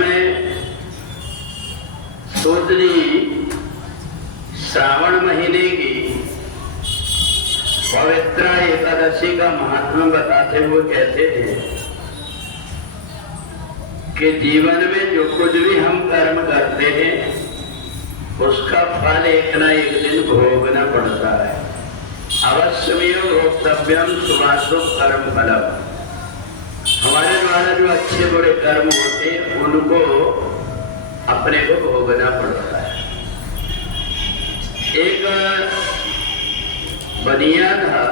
में सूतजी श्रावण महीने की पवित्र एकादशी का महात्मा बताते हुए कहते हैं कि जीवन में जो कुछ भी हम कर्म करते हैं उसका फल एक न एक दिन भोगना पड़ता है। अवश्यमेव भोक्तव्यम शुभाशुभ कर्म फलम। हमारे द्वारा जो अच्छे बुरे कर्म होते हैं उनको अपने को भोगना पड़ता है। एक बनिया था,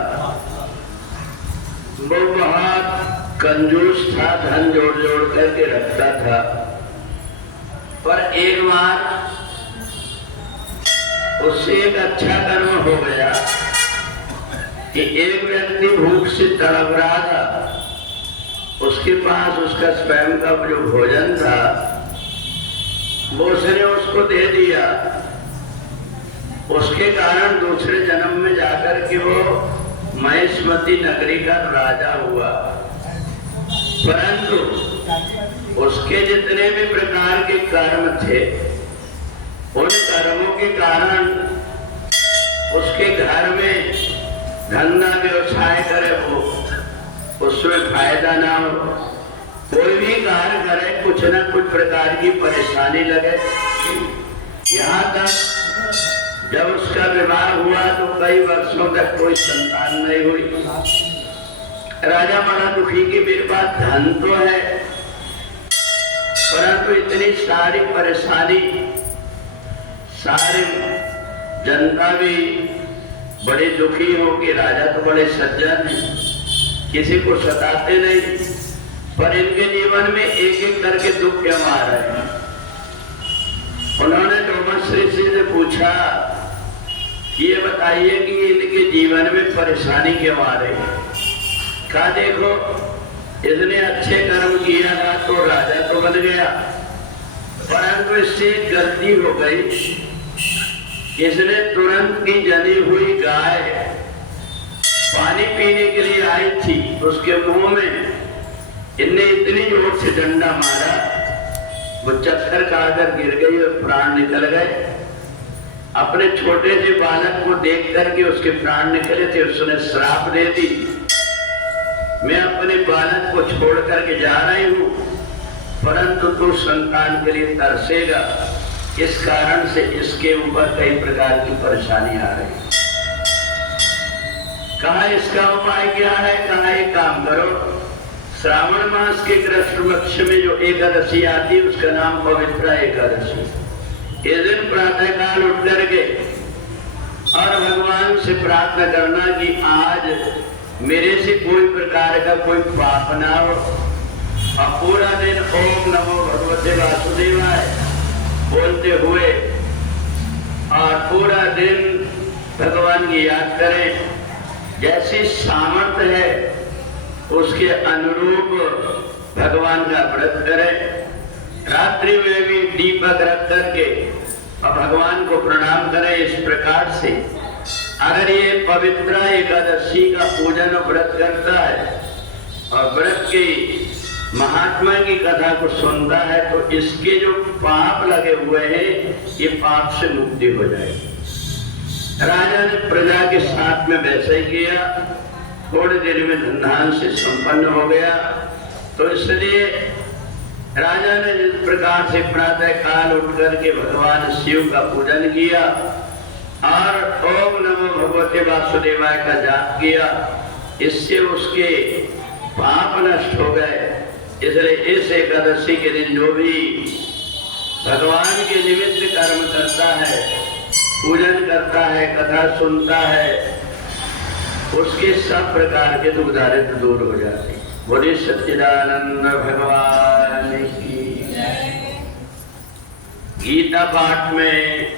वो बहुत कंजूस था, धन जोड़ जोड़ करके रखता था। पर एक बार उससे एक अच्छा कर्म हो गया कि एक व्यक्ति भूख से तड़प रहा था, उसके पास उसका स्वयं का जो भोजन था वो उसने उसको दे दिया। उसके कारण दूसरे जन्म में जाकर के वो महेशमती नगरी का राजा हुआ। परंतु उसके जितने भी प्रकार के कर्म थे उन कर्मों के कारण उसके घर में धंधा व्यवसाय करे वो उसमें फायदा ना हो, कोई भी कार्य करे कुछ न कुछ प्रकार की परेशानी लगे। यहाँ तक जब उसका विवाह हुआ तो कई वर्षों तक कोई संतान नहीं हुई। राजा बड़ा दुखी कि मेरे पास धन तो है परंतु इतनी सारी परेशानी, सारी जनता भी बड़े दुखी हो कि राजा तो बड़े सज्जन हैं, किसी को सताते नहीं, पर इनके जीवन में एक एक करके दुख क्यों आ रहे हैं। उन्होंने डोमश्री से पूछा कि ये बताइए कि इनके जीवन में परेशानी क्यों आ रही है। कहा देखो इसने अच्छे कर्म किया था तो राजा तो बन गया, परंतु इससे गलती हो गई, इसने तुरंत की जली हुई गाय पानी पीने के लिए आई थी, उसके मुंह में इनने इतनी जोर से डंडा मारा वो चक्कर खाकर गिर गई और प्राण निकल गए। अपने छोटे से बालक को देख करके उसके प्राण निकले थे, उसने श्राप दे दी, मैं अपने बालक को छोड़ करके जा रही हूँ परंतु तू संतान के लिए तरसेगा, इस कारण से इसके ऊपर कई प्रकार की परेशानी आ रही है। कहा इसका उपाय क्या है। कहा एक काम करो, श्रावण मास के कृष्ण पक्ष में जो एकादशी आती है उसका नाम पवित्र एकादशी। इस दिन प्रातः काल उठ करके और भगवान से प्रार्थना करना कि आज मेरे से कोई प्रकार का कोई पाप ना हो, और पूरा दिन ओम नमो भगवते वासुदेवाय बोलते हुए और पूरा दिन भगवान की याद करें। जैसी सामर्थ्य है उसके अनुरूप भगवान का व्रत करें। रात्रि में भी दीपक रख करके और भगवान को प्रणाम करें। इस प्रकार से अगर ये पवित्र एकादशी का पूजन और व्रत करता है और व्रत की महात्मा की कथा को सुनता है तो इसके जो पाप लगे हुए हैं ये पाप से मुक्ति हो जाएगी। राजा ने प्रजा के साथ में वैसे ही किया, थोड़े दिन में धनधान से संपन्न हो गया। तो इसलिए राजा ने जिस प्रकार से प्रातः काल उठ करके भगवान शिव का पूजन किया और ओम नमो भगवते वासुदेवाय का जाप किया, इससे उसके पाप नष्ट हो गए। इसलिए इस एकादशी के दिन जो भी भगवान के निमित्त कर्म करता है, पूजन करता है, कथा सुनता है, उसके सब प्रकार के दुख दारिद्र दूर हो जाते। बोले सच्चिदानंद भगवान की। गीता पाठ में